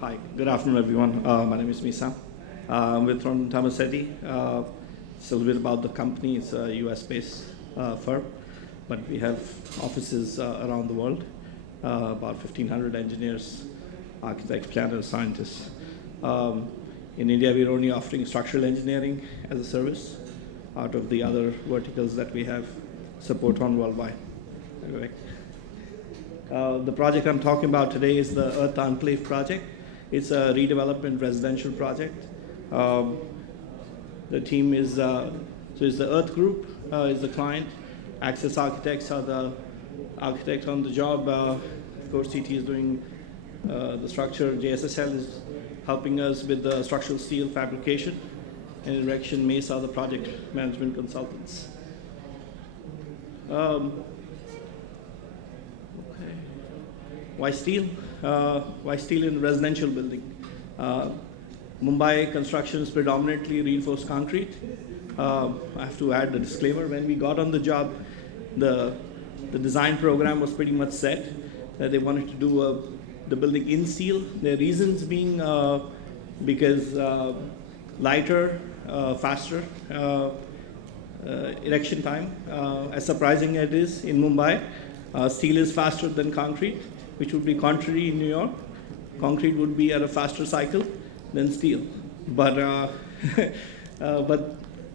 Hi, good afternoon, everyone. My name is Misam. I'm with Ron Tamaseti. It's a little bit about the company. It's a US-based firm, but we have offices around the world, about 1,500 engineers, architects, planners, scientists. In India, we're only offering structural engineering as a service out of the other verticals that we have support on worldwide. Anyway. The project I'm talking about today is the Earth Enclave project. It's a redevelopment residential project. The team is, so it's the Earth Group is the client. Access Architects are the architects on the job. Of course, TT is doing the structure. JSSL is helping us with the structural steel fabrication. And erection, Mesa are the project management consultants. Why steel? Why steel in residential building? Mumbai construction is predominantly reinforced concrete. I have to add the disclaimer. When we got on the job, the design program was pretty much set. They wanted to do the building in steel. Their reasons being because lighter, faster, erection time. As surprising as it is in Mumbai, steel is faster than concrete, which would be contrary in New York. Concrete would be at a faster cycle than steel. But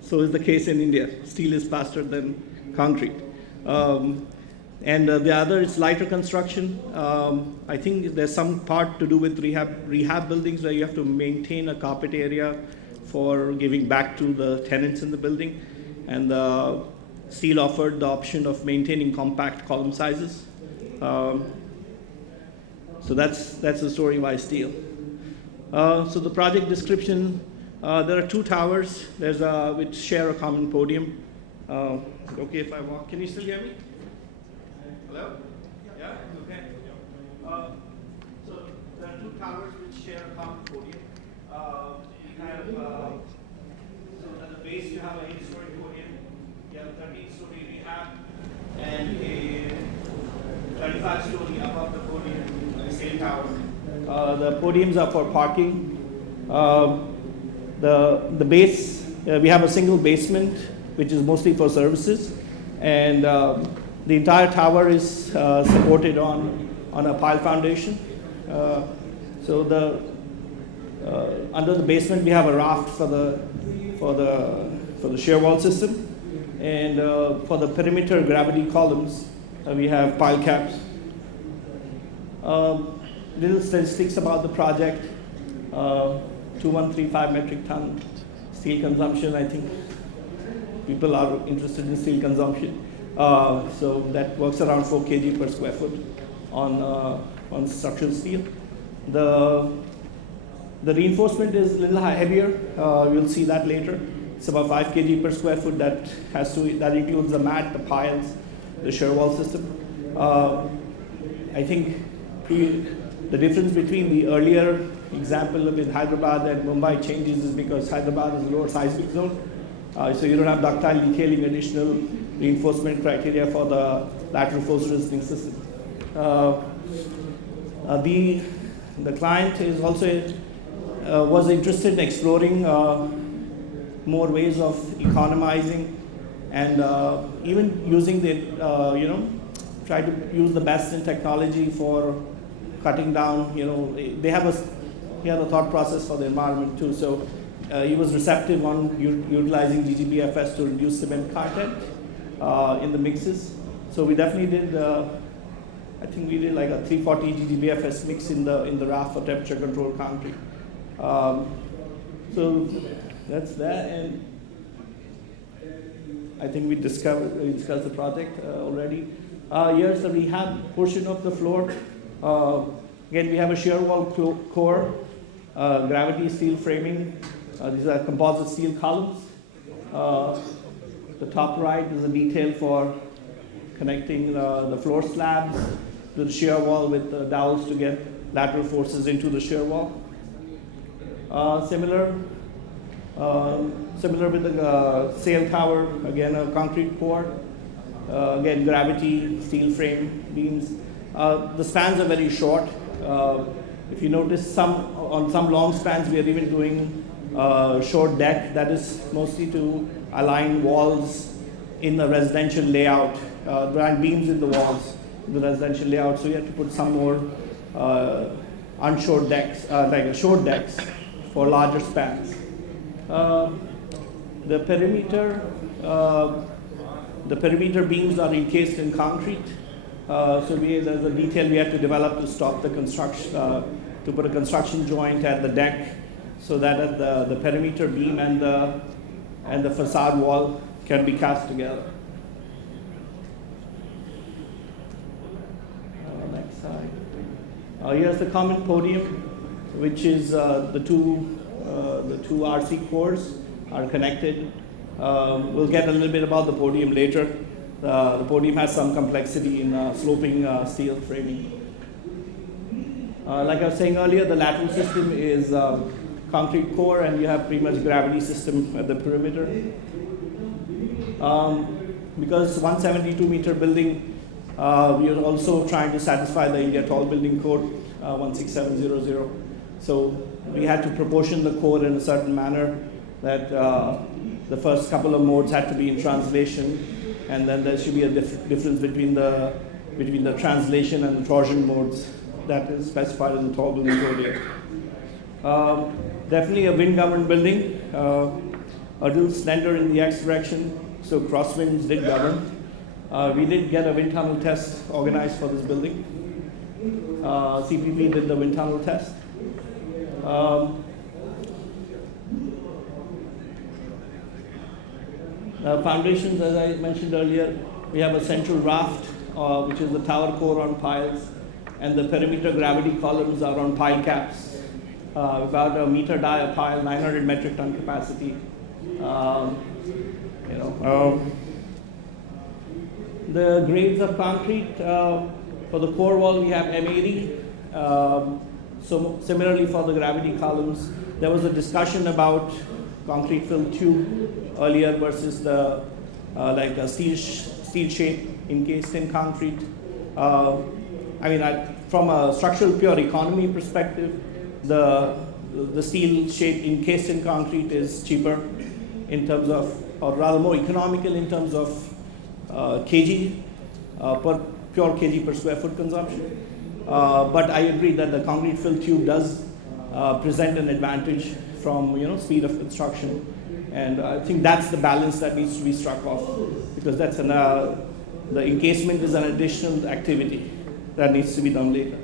so is the case in India. Steel is faster than concrete. And the other is lighter construction. I think there's some part to do with rehab buildings where you have to maintain a carpet area for giving back to the tenants in the building. And steel offered the option of maintaining compact column sizes. So that's the story why steel. So the project description, there are two towers. There's which share a common podium. Okay, if I walk, can you still hear me? Hello? Yeah? Okay. So there are two towers which share a common podium. You have, so at the base you have an 8-story podium. You have a 13-story rehab and a 35-story above the podium. Same tower. The podiums are for parking. The base, we have a single basement, which is mostly for services, and the entire tower is supported on a pile foundation. So under the basement, we have a raft for the shear wall system, and for the perimeter gravity columns, we have pile caps. Little statistics about the project. 2135 metric ton steel consumption. I think people are interested in steel consumption. So that works around 4 kg per square foot on structural steel. The reinforcement is a little heavier. You'll see that later. It's about 5 kg per square foot. That includes the mat, the piles, the shear wall system. I think the difference between the earlier example with Hyderabad and Mumbai changes is because Hyderabad is a lower seismic zone. So you don't have ductile detailing, additional reinforcement criteria for the lateral force resisting system. The client is also was interested in exploring more ways of economizing and even using try to use the best in technology for cutting down. He had a thought process for the environment too. So he was receptive on utilizing GGBFS to reduce cement content in the mixes. So we definitely did. I think we did like a 340 GGBFS mix in the raft for temperature controlled concrete. So that's that, and I think we discussed the project already. Here's the rehab portion of the floor. Again, we have a shear wall core, gravity steel framing. These are composite steel columns. The top right is a detail for connecting the floor slabs to the shear wall with the dowels to get lateral forces into the shear wall. Similar with the sail tower, again a concrete core. Again, gravity, steel frame beams. The spans are very short. If you notice on some long spans, we are even doing short deck. That is mostly to align walls in the residential layout, align beams in the walls in the residential layout. So you have to put some more unshored decks, short decks for larger spans. The perimeter beams are encased in concrete. So there's a detail we have to develop to stop the construction, to put a construction joint at the deck, so that the perimeter beam and the facade wall can be cast together. Next slide. Here's the common podium, which is the two RC cores are connected. We'll get a little bit about the podium later. The podium has some complexity in sloping steel framing. Like I was saying earlier, the lateral system is concrete core, and you have pretty much gravity system at the perimeter. Because 172 meter building, we are also trying to satisfy the India Tall Building Code 16700. So we had to proportion the core in a certain manner that the first couple of modes had to be in translation, and then there should be a difference between the translation and the torsion modes that is specified in the Tall Building Code. Definitely a wind-governed building, a little slender in the X direction, so crosswinds did govern. We did get a wind tunnel test organized for this building. CPP did the wind tunnel test. Foundations, as I mentioned earlier, we have a central raft, which is the tower core on piles, and the perimeter gravity columns are on pile caps. About a meter dia pile, 900 metric ton capacity. The grades of concrete, for the core wall we have M80. So similarly for the gravity columns, there was a discussion about concrete filled tube earlier versus the like a steel shape encased in concrete. From a structural pure economy perspective, the steel shape encased in concrete is cheaper in terms of, or rather more economical in terms of kg per square foot consumption. But I agree that the concrete filled tube does present an advantage from speed of construction, and I think that's the balance that needs to be struck off, because that's the encasement is an additional activity that needs to be done later.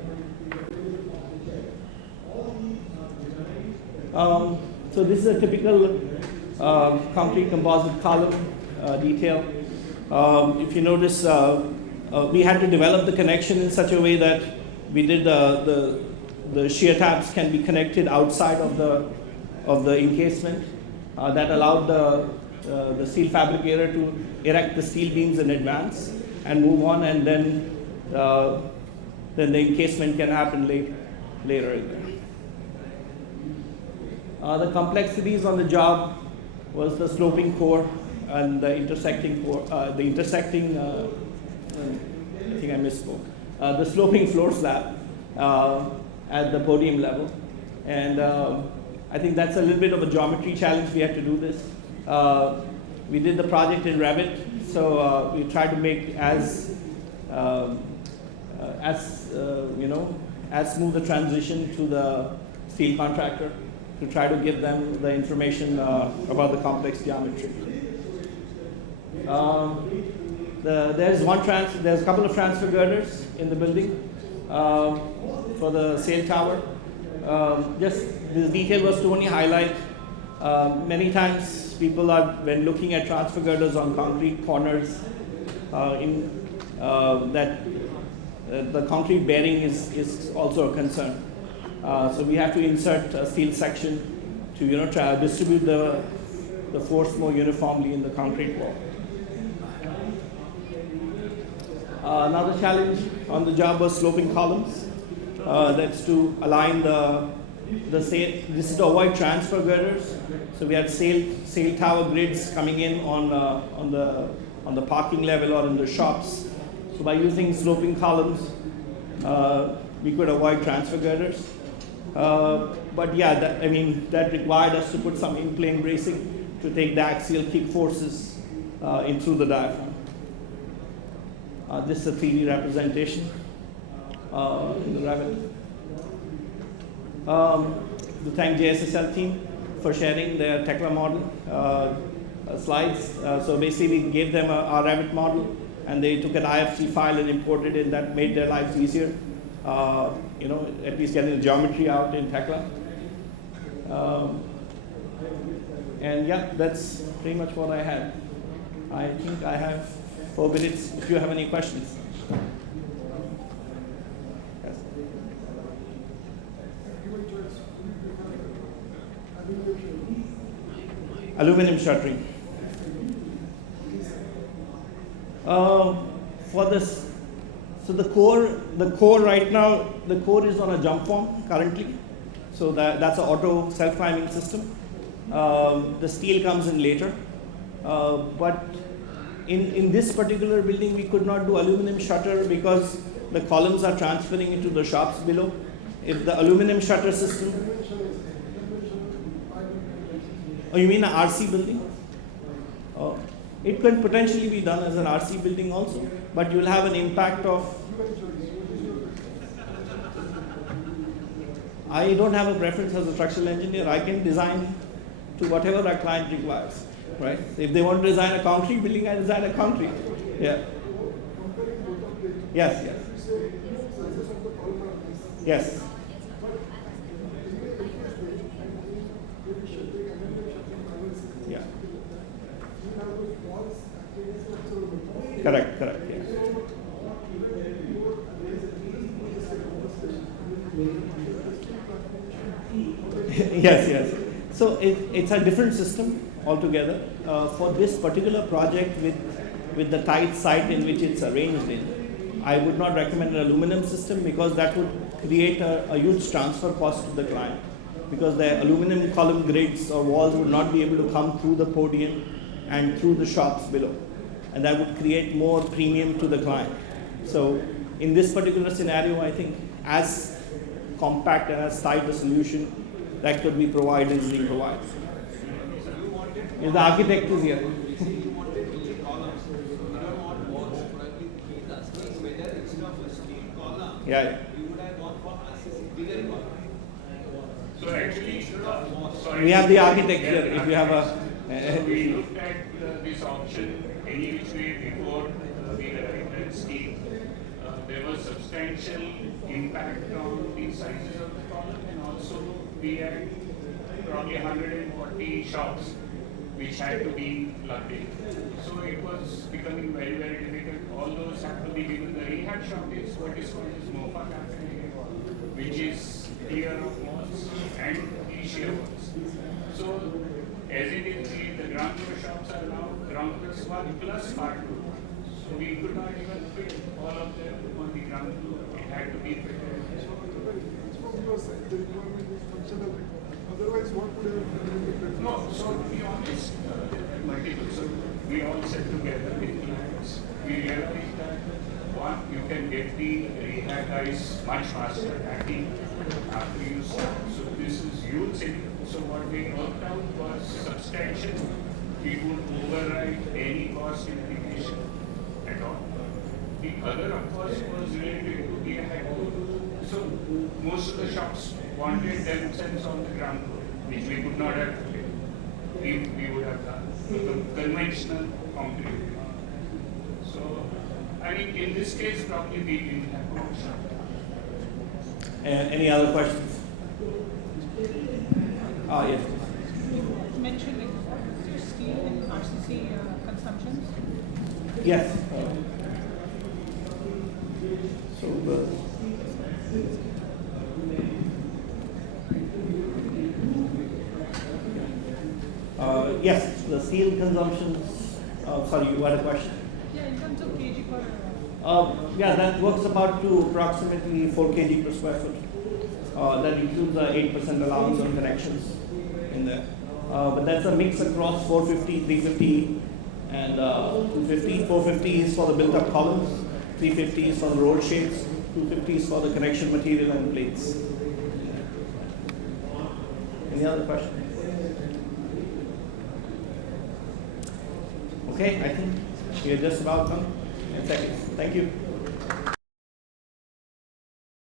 So this is a typical concrete composite column detail. If you notice, we had to develop the connection in such a way that we did the shear tabs can be connected outside of the encasement. That allowed the steel fabricator to erect the steel beams in advance and move on, and then the encasement can happen later. The complexities on the job was the sloping core and the intersecting core, I think I misspoke. The sloping floor slab at the podium level, and I think that's a little bit of a geometry challenge. We had to do this. We did the project in Revit, so we tried to make as smooth a transition to the steel contractor to try to give them the information about the complex geometry. There's a couple of transfer girders in the building for the sail tower. Just this detail was to only highlight many times people are, when looking at transfer girders on concrete corners, that the concrete bearing is also a concern. So we have to insert a steel section to try to distribute the force more uniformly in the concrete wall. Another challenge on the job was sloping columns. That's to align the sail. This is to avoid transfer girders. So we had sail tower grids coming in on the parking level or in the shops. So by using sloping columns, we could avoid transfer girders. But yeah, that required us to put some in-plane bracing to take the axial kick forces in through the diaphragm. This is a 3D representation in the Revit. To thank JSSL team for sharing their Tekla model slides. So basically we gave them our Revit model, and they took an IFC file and imported it. That made their lives easier. At least getting the geometry out in Tekla. And yeah, that's pretty much what I had. I think I have 4 minutes if you have any questions. Yes. Aluminum shuttering. For this, so the core right now, the core is on a jump form currently. So that's an auto self-climbing system. The steel comes in later. But in this particular building, we could not do aluminum shutter because the columns are transferring into the shops below. If the aluminum shutter system, oh, you mean an RC building? It could potentially be done as an RC building also, but you'll have an impact of. I don't have a preference as a structural engineer. I can design to whatever our client requires, right? If they want to design a concrete building, I design a concrete. Yeah. Yes, yes. Yes. Yeah. Correct, yeah. Yes. So it's a different system altogether. For this particular project with the tight site in which it's arranged in, I would not recommend an aluminum system because that would create a huge transfer cost to the client, because the aluminum column grids or walls would not be able to come through the podium and through the shops below, and that would create more premium to the client. So in this particular scenario, I think as compact and as tight a solution that could be provided is being provided. If the architect is here. Yeah. So actually, We have the architect here. If you have a. We looked at this option any which way before we erected steel. There was substantial impact on the sizes of the column, and also we had probably 140 shops which had to be plugged in. So it was becoming very, very difficult. All those have to be given. The rehab shop is what is called as MOFA cafe, which is clear of walls and the shear walls. So as it is, the ground floor shops are now ground plus 1 plus part 2. So we could not even fit all of them on the ground floor. It had to be fitted. Otherwise, what would have been? No, so to be honest, multiple. So we all sat together with clients. We realized that one, you can get the rehab guys much faster acting after you start. So this is huge saving. So what we worked out was substantial. We would override any cost implication at all. The other, of course, was related to the had to. So most of the shops wanted themselves on the ground floor, which we could not have done if we would have done conventional concrete. So, I mean, in this case, probably we didn't have a shop. Any other questions? Yes. You mentioned like steel and RCC consumptions. Yes. So the. Yes, the steel consumptions. Sorry, you had a question? Yeah, in terms of kg per. Yeah, that works about to approximately 4 kg per square foot. That includes a 8% allowance on connections in there. But that's a mix across 450, 350, and 250. 450 is for the built-up columns, 350 is for the roll shapes, 250 is for the connection material and plates. Any other questions? Okay, I think we are just about done in seconds. Thank you.